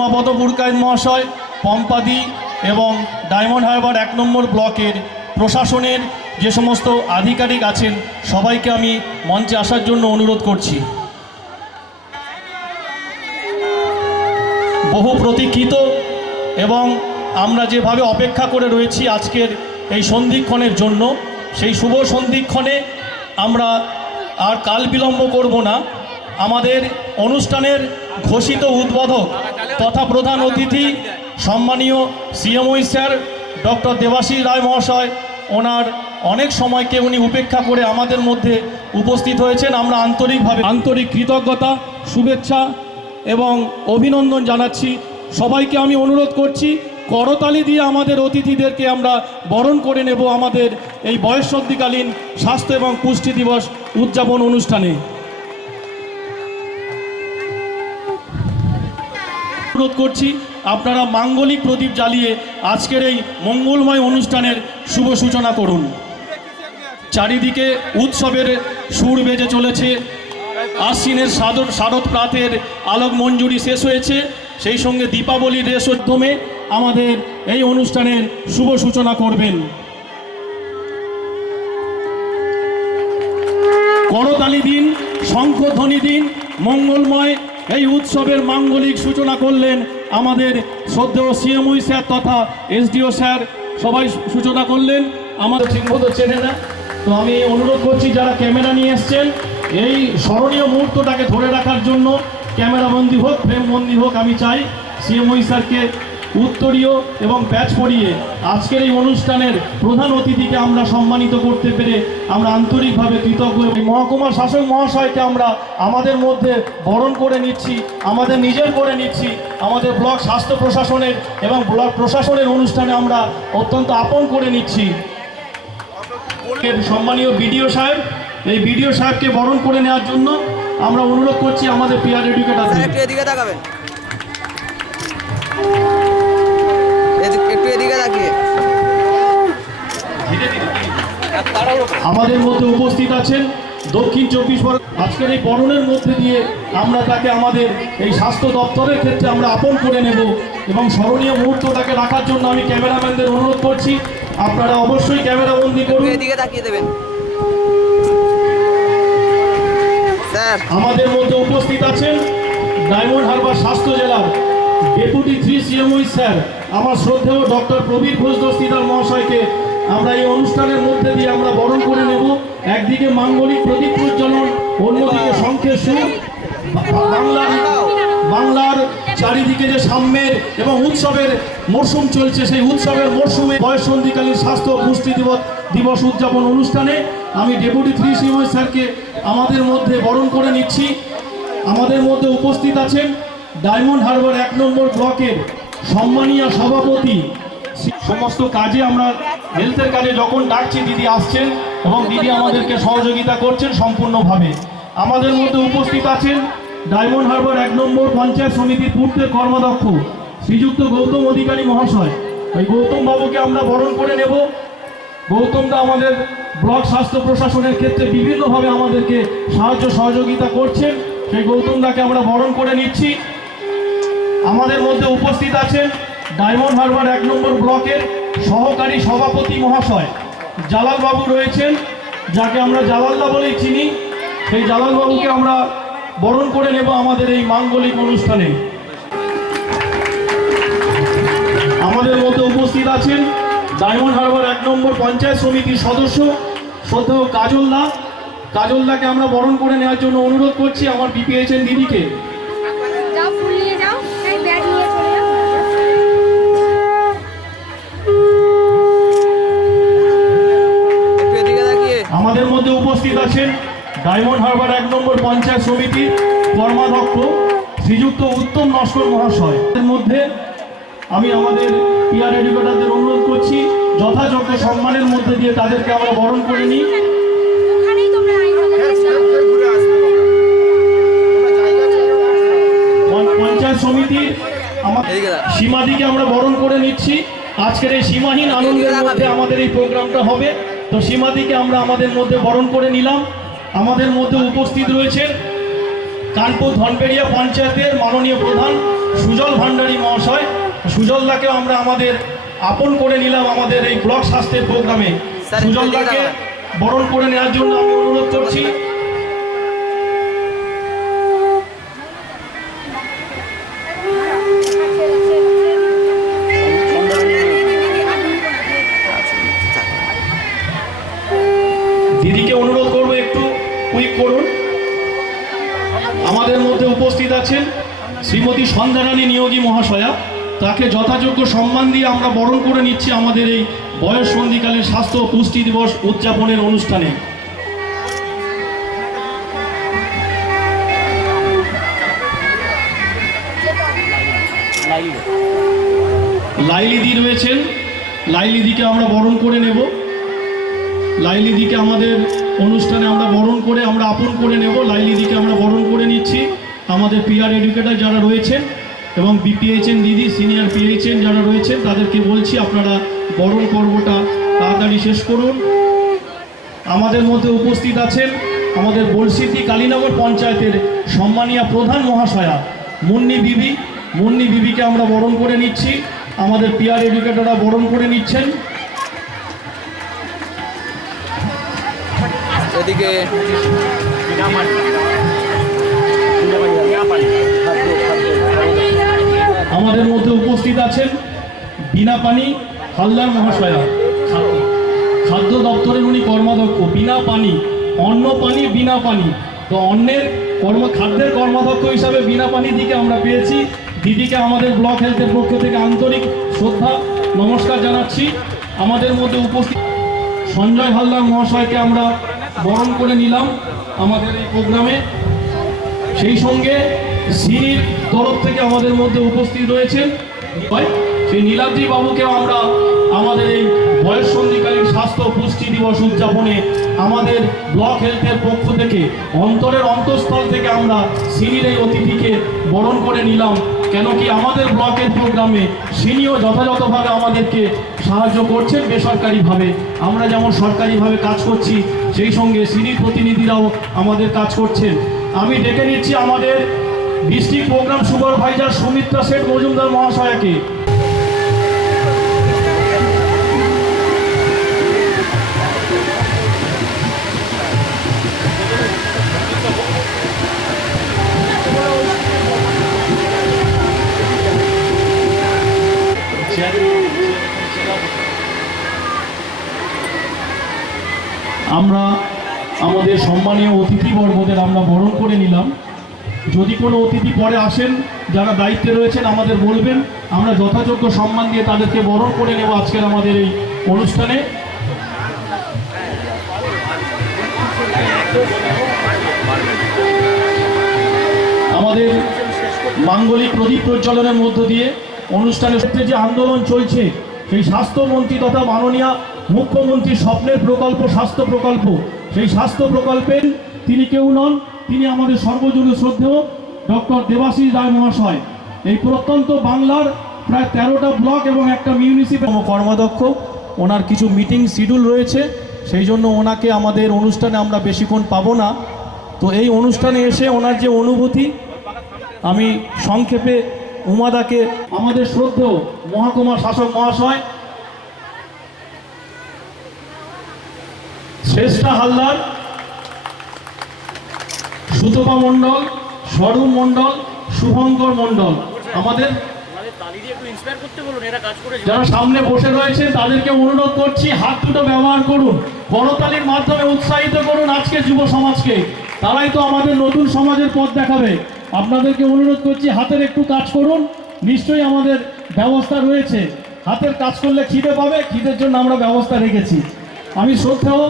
উমাপদ পুরকায়েত মহাশয়, পম্পাদি এবং ডায়মন্ড হারবার 1 নম্বর ব্লকের প্রশাসনের যে সমস্ত আধিকারিক আছেন সবাইকে আমি মঞ্চে আসার জন্য অনুরোধ করছি। বহু প্রতীক্ষিত এবং আমরা যেভাবে অপেক্ষা করে রয়েছি আজকের এই সন্ধিক্ষণের জন্য, সেই শুভ সন্ধিক্ষণে আমরা আর কাল বিলম্ব করব না। আমাদের অনুষ্ঠানের ঘোষিত উদ্বোধক তথা প্রধান অতিথি সম্মানীয় সিএমওই স্যার ডক্টর দেবাশিস রায় মহাশয়, ওনার অনেক সময়কে উনি উপেক্ষা করে আমাদের মধ্যে উপস্থিত হয়েছেন। আমরা আন্তরিক কৃতজ্ঞতা, শুভেচ্ছা এবং অভিনন্দন জানাচ্ছি। সবাইকে আমি অনুরোধ করছি করতালি দিয়ে আমাদের অতিথিদেরকে আমরা বরণ করে নেব আমাদের এই বয়ঃসন্ধিকালীন স্বাস্থ্য এবং পুষ্টি দিবস উদযাপন অনুষ্ঠানে। অনুরোধ করছি আপনারা মাঙ্গলিক প্রদীপ জ্বালিয়ে আজকের এই মঙ্গলময় অনুষ্ঠানের শুভ সূচনা করুন। চারিদিকে উৎসবের সুর বেজে চলেছে। আশ্বিনের শারদ প্রাতের আলোক মঞ্জুরি শেষ হয়েছে, সেই সঙ্গে দীপাবলির রেশের মাধ্যমে আমাদের এই অনুষ্ঠানের শুভ সূচনা করবেন। করতালি দিন, শঙ্খধ্বনি দিন, মঙ্গলময় এই উৎসবের মাঙ্গলিক সূচনা করলেন আমাদের শ্রদ্ধেয় সিএমওই স্যার তথা এসডিও স্যার, সবাই সূচনা করলেন। আমাদের ঠিকমতো চেনে না, তো আমি অনুরোধ করছি যারা ক্যামেরা নিয়ে এসছেন এই স্মরণীয় মুহূর্তটাকে ধরে রাখার জন্য ক্যামেরাবন্দি হোক, ফ্রেমবন্দি হোক, আমি চাই সিএমওই স্যারকে উত্তরীয় এবং ব্যাচ পরিয়ে আজকের এই অনুষ্ঠানের প্রধান অতিথিকে আমরা সম্মানিত করতে পেরে আমরা আন্তরিকভাবে কৃতজ্ঞ। মহকুমা শাসক মহাশয়কে আমরা আমাদের মধ্যে বরণ করে নিচ্ছি, আমাদের নিজের করে নিচ্ছি। আমাদের ব্লক স্বাস্থ্য প্রশাসনের এবং ব্লক প্রশাসনের অনুষ্ঠানে আমরা অত্যন্ত আপন করে নিচ্ছি। সম্মানীয় বিডিও সাহেব, এই বিডিও সাহেবকে বরণ করে নেওয়ার জন্য আমরা অনুরোধ করছি আমাদের পিয়ার এডুকেটরদের। একটু এদিকে তাকাবেন, একটু এদিকে তাকিয়ে। আমাদের মধ্যে উপস্থিত আছেন দক্ষিণ 24 পরগনা। আজকের এই বরণের মধ্যে দিয়ে আমরা তাকে আমাদের এই স্বাস্থ্য দপ্তরের ক্ষেত্রে আমরা আপন করে নেব এবং স্মরণীয় মুহূর্তটাকে রাখার জন্য আমি ক্যামেরাম্যানদের অনুরোধ করছি আপনারা অবশ্যই ক্যামেরা বন্দি করুন। এদিকে তাকিয়ে দেবেন। আমাদের মধ্যে উপস্থিত আছেন ডায়মন্ড হারবার স্বাস্থ্য জেলার ডেপুটি 3 সিএমওই স্যার আমার শ্রদ্ধেয় ডক্টর প্রবীর ঘোষ দস্তিদার মহাশয়কে আমরা এই অনুষ্ঠানের মধ্যে দিয়ে আমরা বরণ করে নেব। একদিকে মাঙ্গলিক প্রদীপ প্রজ্বলন, অন্যদিকে শঙ্খের সুর। বাংলার চারিদিকে যে সাম্যের এবং উৎসবের মরশুম চলছে, সেই উৎসবের মরশুমে বয়ঃসন্ধিকালীন স্বাস্থ্য পুষ্টি দিবস উদযাপন অনুষ্ঠানে আমি ডেপুটি 3 সিএমওই স্যারকে আমাদের মধ্যে বরণ করে নিচ্ছি। আমাদের মধ্যে উপস্থিত আছেন ডায়মন্ড হারবার 1 নম্বর ব্লকের সম্মানীয় সভাপতি। সমস্ত কাজে আমরা হেলথের কাজে যখন ডাকছি দিদি আসছেন এবং দিদি আমাদেরকে সহযোগিতা করছেন সম্পূর্ণভাবে। আমাদের মধ্যে উপস্থিত আছেন ডায়মন্ড হারবার 1 নম্বর পঞ্চায়েত সমিতির পূর্তের কর্মাধ্যক্ষ শ্রীযুক্ত গৌতম অধিকারী মহাশয়। ওই গৌতম বাবুকে আমরা বরণ করে নেব। গৌতমদা আমাদের ব্লক স্বাস্থ্য প্রশাসনের ক্ষেত্রে বিভিন্নভাবে আমাদেরকে সাহায্য সহযোগিতা করছেন, সেই গৌতমদাকে আমরা বরণ করে নিচ্ছি। আমাদের মধ্যে উপস্থিত আছেন ডায়মন্ড হারবার 1 নম্বর ব্লকের সহকারী সভাপতি মহাশয় জালাল বাবু রয়েছেন, যাকে আমরা জালালদা বলেই চিনি। সেই জালাল বাবুকে আমরা বরণ করে নেব আমাদের এই মাঙ্গলিক অনুষ্ঠানে। আমাদের মধ্যে উপস্থিত আছেন ডায়মন্ড হারবার 1 নম্বর পঞ্চায়েত সমিতির সদস্য শ্রদ্ধেয় কাজলদাকে আমরা বরণ করে নেওয়ার জন্য অনুরোধ করছি আমার বিপিএইচএন দিদিকে। আমাদের মধ্যে উপস্থিত আছেন ডায়মন্ড হারবার 1 নম্বর পঞ্চায়েত সমিতির কর্মাধ্যক্ষ শ্রীযুক্ত উত্তম নস্কর মহাশয়। এর মধ্যে আমি আমাদের পিয়ার এডুকেটরদের অনুরোধ করছি যথাযোগ্য সম্মানের মধ্যে দিয়ে তাদেরকে আমরা বরণ করে নিই। পঞ্চায়েত সমিতির সীমাদিকে আমরা বরণ করে নিচ্ছি। আজকের এই সীমাহীন আনন্দের মধ্যে আমাদের এই প্রোগ্রামটা হবে, তো সীমাদিকে আমরা আমাদের মধ্যে বরণ করে নিলাম। আমাদের মধ্যে উপস্থিত রয়েছে কানপুর ধনবেড়িয়া পঞ্চায়েতের মাননীয় প্রধান সুজল ভান্ডারী মহাশয়। সুজলদাকে আমরা আমাদের আপন করে নিলাম আমাদের এই ব্লক স্বাস্থ্যের প্রোগ্রামে। সুজলদাকে বরণ করে নেওয়ার জন্য আমি অনুরোধ করছি। দিদিকে অনুরোধ করবো একটু কুইক করুন। আমাদের মধ্যে উপস্থিত আছেন শ্রীমতী সন্ধ্যারানী নিয়োগী মহাশয়া, তাকে যথাযোগ্য সম্মান দিয়ে আমরা বরণ করে নিচ্ছি আমাদের এই বয়স সন্ধিকালীন স্বাস্থ্য ও পুষ্টি দিবস উদযাপনের অনুষ্ঠানে। লাইলিদি রয়েছেন, লাইলিদিকে আমরা বরণ করে নেব। লাইলিদিকে আমাদের অনুষ্ঠানে আমরা বরণ করে আমরা আপন করে নেব। লাইলিদিকে আমরা বরণ করে নিচ্ছি। আমাদের পিআর এডুকেটর যারা রয়েছেন এবং বিপিএইচএন দিদি, সিনিয়র পিএইচএন যারা রয়েছেন, তাদেরকে বলছি আপনারা বরণ পর্বটা তাড়াতাড়ি শেষ করুন। আমাদের মধ্যে উপস্থিত আছেন আমাদের বলসিদ্ধি কালীনগর পঞ্চায়েতের সম্মানীয় প্রধান মহাশয়া মুন্নি বিবি। মুন্নি বিবিকে আমরা বরণ করে নিচ্ছি। আমাদের পিআর এডুকেটররা বরণ করে নিচ্ছেন। এদিকে আমাদের মধ্যে উপস্থিত আছেন বিনাপানি হালদার মহাশয়া, খাদ্য দপ্তরের উনি কর্মাধ্যক্ষ। বিনা পানি, অন্ন পানি বিনা পানি, তো অন্নের খাদ্যের কর্মাধ্যক্ষ হিসাবে বিনা পানি দিকে আমরা পেয়েছি। দিদিকে আমাদের ব্লক হেলথের পক্ষ থেকে আন্তরিক শ্রদ্ধা নমস্কার জানাচ্ছি। আমাদের মধ্যে উপস্থিত সঞ্জয় হালদার মহাশয়কে আমরা বরণ করে নিলাম আমাদের এই প্রোগ্রামে। সেই সঙ্গে সিনির তরফ থেকে আমাদের মধ্যে উপস্থিত রয়েছেন সেই নীলাদ্রি বাবুকেও আমরা আমাদের এই বয়স সন্ধিকালীন স্বাস্থ্য পুষ্টি দিবস উদযাপনে আমাদের ব্লক হেলথের পক্ষ থেকে অন্তরের অন্তঃস্থল থেকে আমরা সিনির এই অতিথিকে বরণ করে নিলাম। কেন কি আমাদের ব্লকের প্রোগ্রামে সিনিও যথাযথভাবে আমাদেরকে সাহায্য করছেন বেসরকারিভাবে। আমরা যেমন সরকারিভাবে কাজ করছি, সেই সঙ্গে সিনির প্রতিনিধিরাও আমাদের কাজ করছেন। আমি ডেকে নিচ্ছি আমাদের district program supervisor Sumitra Sheth Majumdar মহাশয়াকে। আমরা আমাদের সম্মানীয় অতিথিবর্গদের আমরা বরণ করে নিলাম। যদি কোনো অতিথি পরে আসেন যারা দায়িত্বে রয়েছেন আমাদের বলবেন, আমরা যথাযোগ্য সম্মান দিয়ে তাদেরকে বরণ করে নেব আজকের আমাদের এই অনুষ্ঠানে। আমাদের মাঙ্গলিক প্রদীপ প্রজ্বলনের মধ্য দিয়ে অনুষ্ঠানের ক্ষেত্রে যে আন্দোলন চলছে, সেই স্বাস্থ্যমন্ত্রী তথা মাননীয় মুখ্যমন্ত্রীর স্বপ্নের প্রকল্প স্বাস্থ্য প্রকল্প, সেই স্বাস্থ্য প্রকল্পের তিনি কেউ নন, তিনি আমাদের সর্বজন শ্রদ্ধেয় ডক্টর দেবাশিস রায় মহাশয়। এই প্রত্যন্ত বাংলার প্রায় 13টা ব্লক এবং একটা মিউনিসিপ্যাল কর্মাধ্যক্ষ। ওনার কিছু মিটিং শিডিউল রয়েছে, সেই জন্য ওনাকে আমাদের অনুষ্ঠানে আমরা বেশিক্ষণ পাবো না। তো এই অনুষ্ঠানে এসে ওনার যে অনুভূতি, আমি সংক্ষেপে উমাদাকে আমাদের শ্রদ্ধেয় মহকুমা শাসক মহাশয় শ্রেষ্ঠা হালদার, সুতপা মণ্ডল, স্বরূপ মণ্ডল, শুভঙ্কর মণ্ডল, আমাদের যারা সামনে বসে রয়েছে তাদেরকে অনুরোধ করছি হাত দুটো ব্যবহার করুন, করতালির মাধ্যমে উৎসাহিত করুন আজকে যুব সমাজকে। তারাই তো আমাদের নতুন সমাজের পথ দেখাবে। আপনাদেরকে অনুরোধ করছি হাতের একটু কাজ করুন। নিশ্চয়ই আমাদের ব্যবস্থা রয়েছে, হাতের কাজ করলে খিদে পাবে, খিদের জন্য আমরা ব্যবস্থা রেখেছি। আমি শ্রদ্ধেয়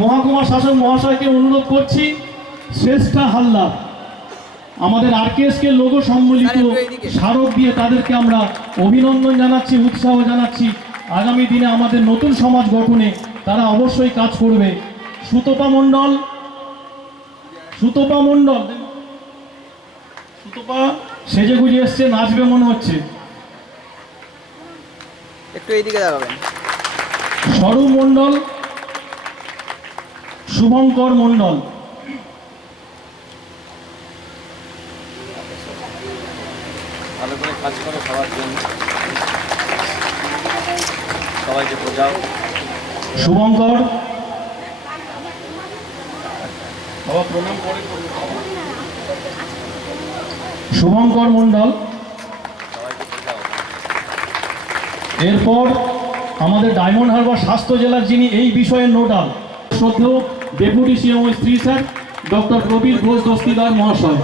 মহকুমা শাসক মহাশয়কে অনুরোধ করছি শ্রেষ্ঠা হালদার আমাদের আরকেএসকে লোগো সম্বলিত স্মারক দিয়ে তাদেরকে আমরা অভিনন্দন জানাচ্ছি, উৎসাহ জানাচ্ছি। আগামী দিনে আমাদের নতুন সমাজ গঠনে তারা অবশ্যই কাজ করবে। সুতপা মণ্ডল, সুতপা মণ্ডল, সুতপা সেজে গুজে এসছে, নাচবে মনে হচ্ছে, একটু এইদিকে দাঁড়াবেন। স্বরূপ মণ্ডল, শুভঙ্কর মণ্ডল, ভালো করে কাজ করে সবার জন্য, সবাইকে বোঝাও। শুভঙ্কর, বাবা প্রণাম করে করুন। শুভঙ্কর মণ্ডল। সবাইকে বোঝাও। এরপর আমাদের ডায়মন্ড হারবার স্বাস্থ্য জেলার যিনি এই বিষয়ে নোডাল, শ্রদ্ধেয় ডেপুটি সিএম স্ত্রী স্যার ডক্টর প্রবীর ঘোষ দস্তিদার মহাশয়।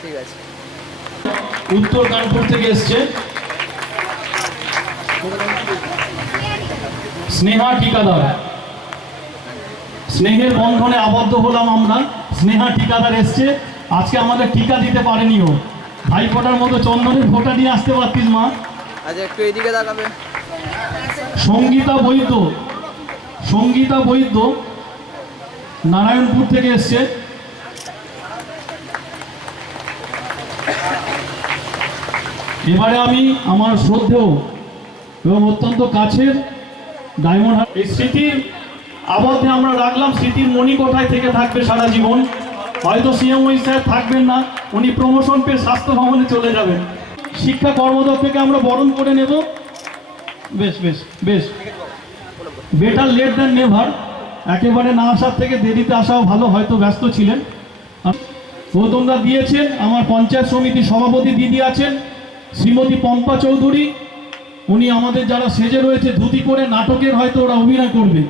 ঠিক আছে। উত্তর কানপুর থেকে এসছে স্নেহা ঠিকাদার। স্নেহের বন্ধনে আবদ্ধ হলাম আমরা। স্নেহা ঠিকাদার এসছে, আজকে আমাদের টিকা দিতে পারেনিও। ভাইফোঁটার মতো চন্দনের ফোঁটা নিয়ে আসতে পারতিস মা। আচ্ছা একটু এদিকে তাকাবে। সঙ্গীতা বৈদ্য, সঙ্গীতা বৈদ্য নারায়ণপুর থেকে এসছে। এবারে আমি আমার শ্রদ্ধেয় এবং অত্যন্ত কাছের ডায়মন্ড এই স্মৃতির আবদ্ধে আমরা রাখলাম। স্মৃতির মণিকোঠায় থেকে থাকবে সারা জীবন। হয়তো সিএমওই স্যার থাকবেন না, উনি প্রমোশন পেয়ে স্বাস্থ্য ভবনে চলে যাবেন। শিক্ষা কর্মদক্ষকে আমরা বরণ করে নেব। বেশ বেশ বেশ, বেটার লেট দ্যান নেভার। একেবারে না আসার থেকে দেরিতে আসাও ভালো, হয়তো ব্যস্ত ছিলেন। তোমরা দিয়েছেন। আমার পঞ্চায়েত সমিতির সভাপতি দিদি আছেন শ্রীমতী পম্পা চৌধুরী, উনি আমাদের যারা সেজে রয়েছে ধুতি করে নাটকের হয়তো ওরা অভিনয় করবে।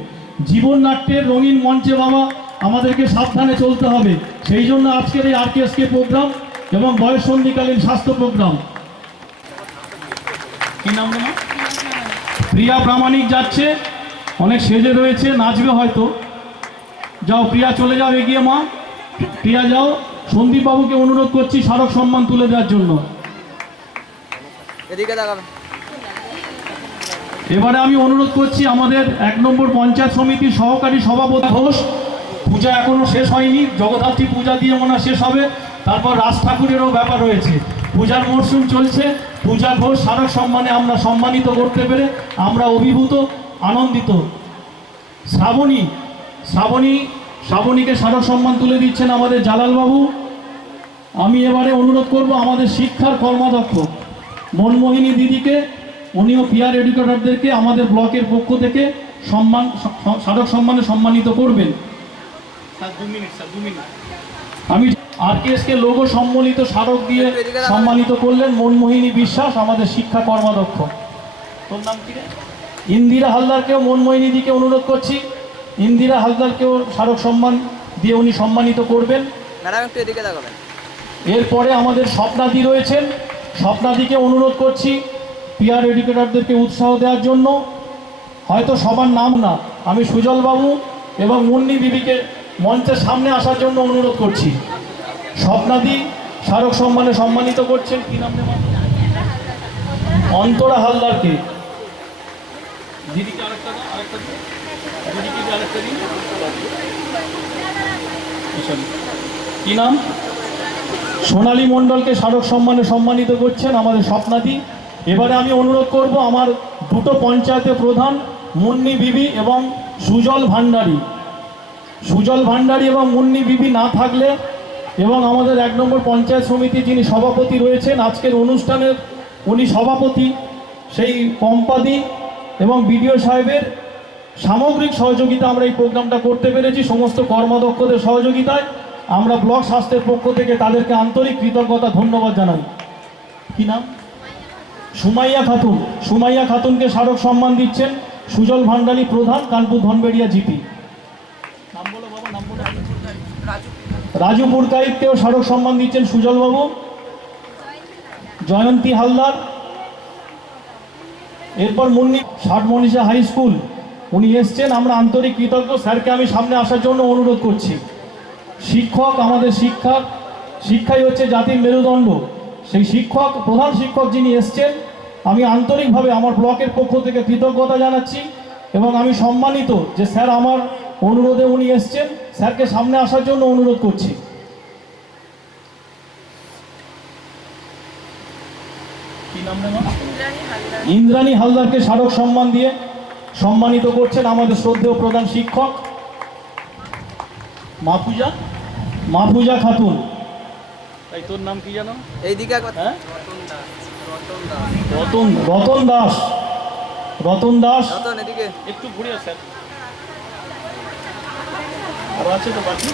জীবন নাট্যের রঙিন মঞ্চে বাবা আমাদেরকে সাবধানে চলতে হবে, সেই জন্য আজকের এই আরকেএসকে প্রোগ্রাম এবং বয়ঃসন্ধিকালীন স্বাস্থ্য প্রোগ্রাম। কি নাম না? প্রিয়া প্রামাণিক যাচ্ছে, অনেক সেজে রয়েছে, নাচবে হয়তো। যাও প্রিয়া, চলে যাও এগিয়ে মা। প্রিয়া যাও। সন্দীপ বাবুকে অনুরোধ করছি স্মারক সম্মান তুলে দেওয়ার জন্য। এদিকে তাকাবে। এবারে আমি অনুরোধ করছি আমাদের 1 নম্বর পঞ্চায়েত সমিতির সহকারী সভাপতি ঘোষ। পূজা এখনো শেষ হয়নি, জগদ্ধাত্রী পূজা দিয়ে মনে শেষ হবে, তারপর রাজ ঠাকুরেরও ব্যাপার রয়েছে। পূজার মরশুম চলছে। পূজা ঘোষ স্মারক সম্মানে আমরা সম্মানিত করতে পেরে আমরা অভিভূত, আনন্দিত। শ্রাবণী, শ্রাবণীকে স্মারক সম্মান তুলে দিচ্ছেন আমাদের জালালবাবু। আমি এবারে অনুরোধ করব আমাদের শিক্ষার কর্মাধ্যক্ষ মনমোহিনী দিদিকে, উনিও পিয়ার এডুকেটরদেরকে আমাদের ব্লকের পক্ষ থেকে স্মারক সম্মানে সম্মানিত করবেন। আমি আরকেএসকে লোগো সম্মিলিত স্মারক দিয়ে সম্মানিত করলেন মনমোহিনী বিশ্বাস, আমাদের শিক্ষা কর্মাধ্যক্ষ। তোর নাম কি? ইন্দিরা হালদারকেও, মনমোহিনী দিকে অনুরোধ করছি ইন্দিরা হালদারকেও স্মারক সম্মান দিয়ে উনি সম্মানিত করবেন। ম্যাডাম একটু এদিকে তাকাবেন। এরপরে আমাদের স্বপ্নাদি রয়েছেন, স্বপ্নাদিকে অনুরোধ করছি পিয়ার এডুকেটরদেরকে উৎসাহ দেওয়ার জন্য। হয়তো সবার নাম না, আমি সুজল বাবু এবং মুন্নি বিবিকে মঞ্চের সামনে আসার জন্য অনুরোধ করছি। স্বপ্নাদি স্মারক সম্মানে সম্মানিত করছেন। কি নাম নেওয়া? অন্তরা হালদারকে। দিদিকে আরেকটা দিন, দিদিকে আরেকটা দিন। কি নাম? সোনালী মণ্ডলকে স্মারক সম্মানে সম্মানিত করছেন আমাদের স্বপ্নাদি। এবারে আমি অনুরোধ করব আমার দুটো পঞ্চায়েতের প্রধান মুন্নি বিবি এবং সুজল ভান্ডারী। সুজল ভান্ডারী এবং মুন্নি বিবি না থাকলে, এবং আমাদের 1 নম্বর পঞ্চায়েত সমিতি যিনি সভাপতি রয়েছেন আজকের অনুষ্ঠানের, উনি সভাপতি, সেই পম্পাদি এবং বিডিও সাহেবের সামগ্রিক সহযোগিতা আমরা এই প্রোগ্রামটা করতে পেরেছি। সমস্ত কর্মাধ্যক্ষদের সহযোগিতায় আমরা ব্লক স্বাস্থ্যের পক্ষ থেকে তাদেরকে আন্তরিক কৃতজ্ঞতা, ধন্যবাদ জানাই। কি নাম? সুমাইয়া খাতুন। সুমাইয়া খাতুনকে স্মারক সম্মান দিচ্ছেন সুজল ভান্ডারী প্রধান, কানপুর ধনবেড়িয়া জিপি। নাম বলো বাবা, নাম বলো। রাজু পুরকাইতকেও স্মারক সম্মান দিচ্ছেন সুজল বাবু। জয়ন্তী হালদার। এরপর মুন্নি ষাট মনীষা হাই স্কুল, উনি এসছেন, আমরা আন্তরিক কৃতজ্ঞ। স্যারকে আমি সামনে আসার জন্য অনুরোধ করছি। শিক্ষক, আমাদের শিক্ষাই হচ্ছে জাতির মেরুদণ্ড। সেই শিক্ষক, প্রধান শিক্ষক যিনি এসছেন, আমি আন্তরিকভাবে আমার ব্লকের পক্ষ থেকে কৃতজ্ঞতা জানাচ্ছি এবং আমি সম্মানিত যে স্যার আমার অনুরোধে উনি এসছেন। স্যারকে সামনে আসার জন্য অনুরোধ করছি। কি নাম নেওয়া? ইন্দ্রাণী হালদারকে স্মারক সম্মান দিয়ে সম্মানিত করছেন আমাদের শ্রদ্ধেয় প্রধান শিক্ষক মাহফুজা খাতুন। তাই তোর নাম কি জানো? এইদিকে একবার হ্যাঁ, রতন দাস। রতন দাস। রতন দাস রতন এদিকে। একটু ঘুরে স্যার। আর আছে তো বাকি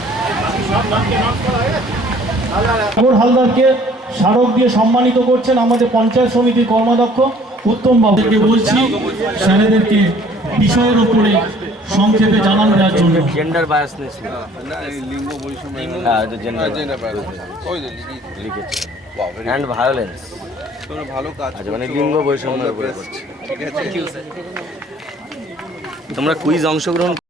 সাগর হালদারকে স্মারক দিয়ে সম্মানিত করছেন আমাদের পঞ্চায়েত সমিতির কর্মাধ্যক্ষ উত্তম বাবুকে বলছি স্যারেদেরকে বিষয়ের উপরে সংক্ষেপে জানান দেওয়ার জন্য। জেন্ডার বায়াসনেস না এই লিঙ্গ বৈষম্য হ্যাঁ এটা জেন্ডার জেন্ডার ওই যে লিখেছে বাহ অ্যান্ড ভায়োলেন্স তোমরা ভালো কাজ আচ্ছা মানে করছো। লিঙ্গ বৈষম্যের All the উপরে best. করছে। ঠিক আছে তোমরা কুইজ অংশগ্রহণ